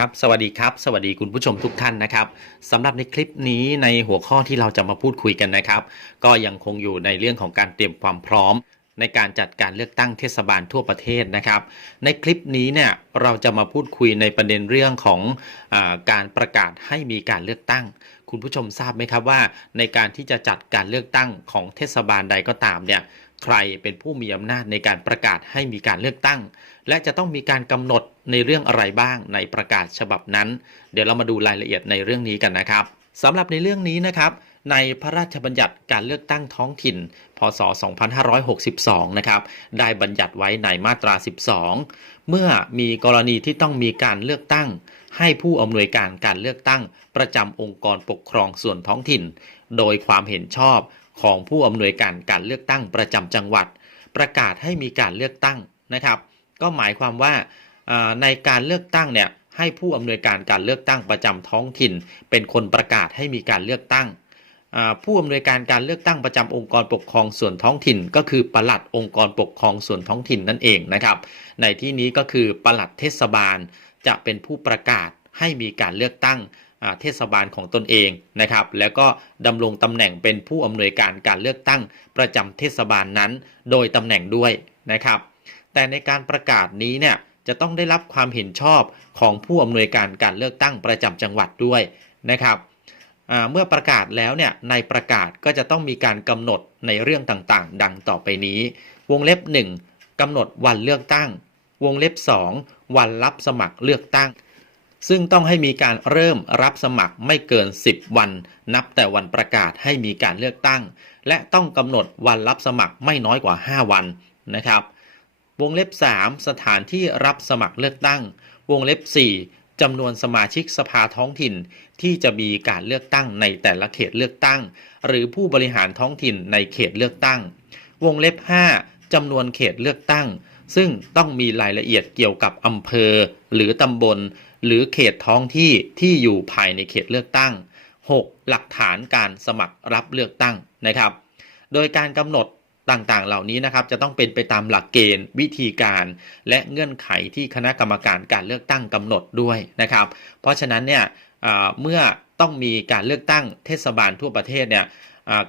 ครับสวัสดีครับ สวัสดีคุณผู้ชมทุกท่านนะครับสำหรับในคลิปนี้ในหัวข้อที่เราจะมาพูดคุยกันนะครับ ก็ยังคงอยู่ในเรื่องของการเตรียมความพร้อม ในการจัดการเลือกตั้งเทศบาลทั่วประเทศนะครับ ในคลิปนี้เนี่ยเราจะมาพูดคุยในประเด็นเรื่องของอการประกาศให้มีการเลือกตั้ง คุณผู้ชมทราบไหมครับว่า ในการที่จะจัดการเลือกตั้งของเทศบาลใดก็ตามเนี่ยใครเป็นผู้มีอำนาจในการประกาศให้มีการเลือกตั้ง และจะต้องมีการกำหนดในเรื่องอะไรบ้างในประกาศฉบับนั้น เดี๋ยวเรามาดูรายละเอียดในเรื่องนี้กันนะครับสำหรับในเรื่องนี้นะครับ ในพระราชบัญญัติการเลือกตั้งท้องถิ่น พศ 2562 นะครับ ได้บัญญัติไว้ในมาตรา 12 เมื่อมีกรณีที่ต้องมีการเลือกตั้ง ให้ผู้อำนวยการการเลือกตั้ง ประจำองค์กรปกครองส่วนท้องถิ่น โดยความเห็นชอบของผู้อำนวยการการเลือกตั้งประจำจังหวัด ประกาศให้มีการเลือกตั้งนะครับ ก็หมายความว่าในการเลือกตั้งเนี่ยให้ผู้อำนวยการการเลือกตั้งประจำท้องถิ่น เป็นคนประกาศให้มีการเลือกตั้ง ผู้อำนวยการการเลือกตั้งประจำองค์กรปกครองส่วนท้องถิ่น ก็คือปลัดองค์กรปกครองส่วนท้องถิ่นนั่นเองนะครับ ในที่นี้ก็คือปลัดเทศบาลจะเป็นผู้ประกาศให้มีการเลือกตั้งเทศบาลของตนเองนะครับ แล้วก็ดำรงตำแหน่งเป็นผู้อำนวยการการเลือกตั้งประจำเทศบาลนั้น โดยตำแหน่งด้วยนะครับ แต่ในการประกาศนี้เนี่ยจะต้องได้รับความเห็นชอบของผู้อำนวยการการเลือกตั้งประจำจังหวัดด้วยนะครับ เมื่อประกาศแล้วเนี่ยในประกาศก็จะต้องมีการกำหนดในเรื่องต่างๆ ดังต่อไปนี้ วงเล็บ 1กำหนดวันเลือกตั้ง วงเล็บ 2 วันรับสมัครเลือกตั้ง ซึ่งต้องให้มีการเริ่มรับสมัครไม่เกิน 10 วัน นับแต่วันประกาศให้มีการเลือกตั้ง และต้องกำหนดวันรับสมัครไม่น้อยกว่า 5 วันนะครับ วงเล็บ 3 สถานที่รับสมัครเลือกตั้ง วงเล็บ 4 จำนวนสมาชิกสภาท้องถิ่นที่จะมีการเลือกตั้งในแต่ละเขตเลือกตั้ง หรือผู้บริหารท้องถิ่นในเขตเลือกตั้ง วงเล็บ 5จำนวนเขตเลือกตั้ง ซึ่งต้องมีรายละเอียดเกี่ยวกับอำเภอ หรือตำบล หรือเขตท้องที่ที่อยู่ภายในเขตเลือกตั้ง 6. หลักฐานการสมัครรับเลือกตั้งนะครับ โดยการกำหนด ต่างๆ เหล่านี้นะครับจะต้องเป็นไปตามหลักเกณฑ์ วิธีการ และเงื่อนไขที่คณะกรรมการการเลือกตั้งกำหนดด้วยนะครับ เพราะฉะนั้นเนี่ยเมื่อต้องมีการเลือกตั้งเทศบาลทั่วประเทศเนี่ย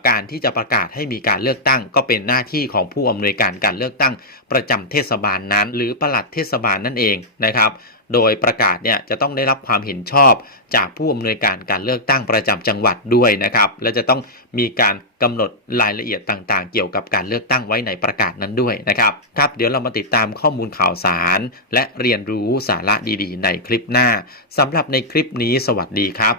การที่จะประกาศให้มีการเลือกตั้ง ก็เป็นหน้าที่ของผู้อำนวยการการเลือกตั้ง ประจำเทศบาลนั้น หรือประหลัดเทศบาลนั่นเองนะครับ โดยประกาศเนี่ยจะต้องได้รับความเห็นชอบจากผู้อำนวยการการเลือกตั้งประจำจังหวัดด้วยนะครับ และจะต้องมีการกำหนดรายละเอียดต่างๆ เกี่ยวกับการเลือกตั้งไว้ในประกาศนั้นด้วยนะครับครับ เดี๋ยวเรามาติดตามข้อมูลข่าวสาร และเรียนรู้สาระดีๆ ในคลิปหน้าสำหรับในคลิปนี้สวัสดีครับ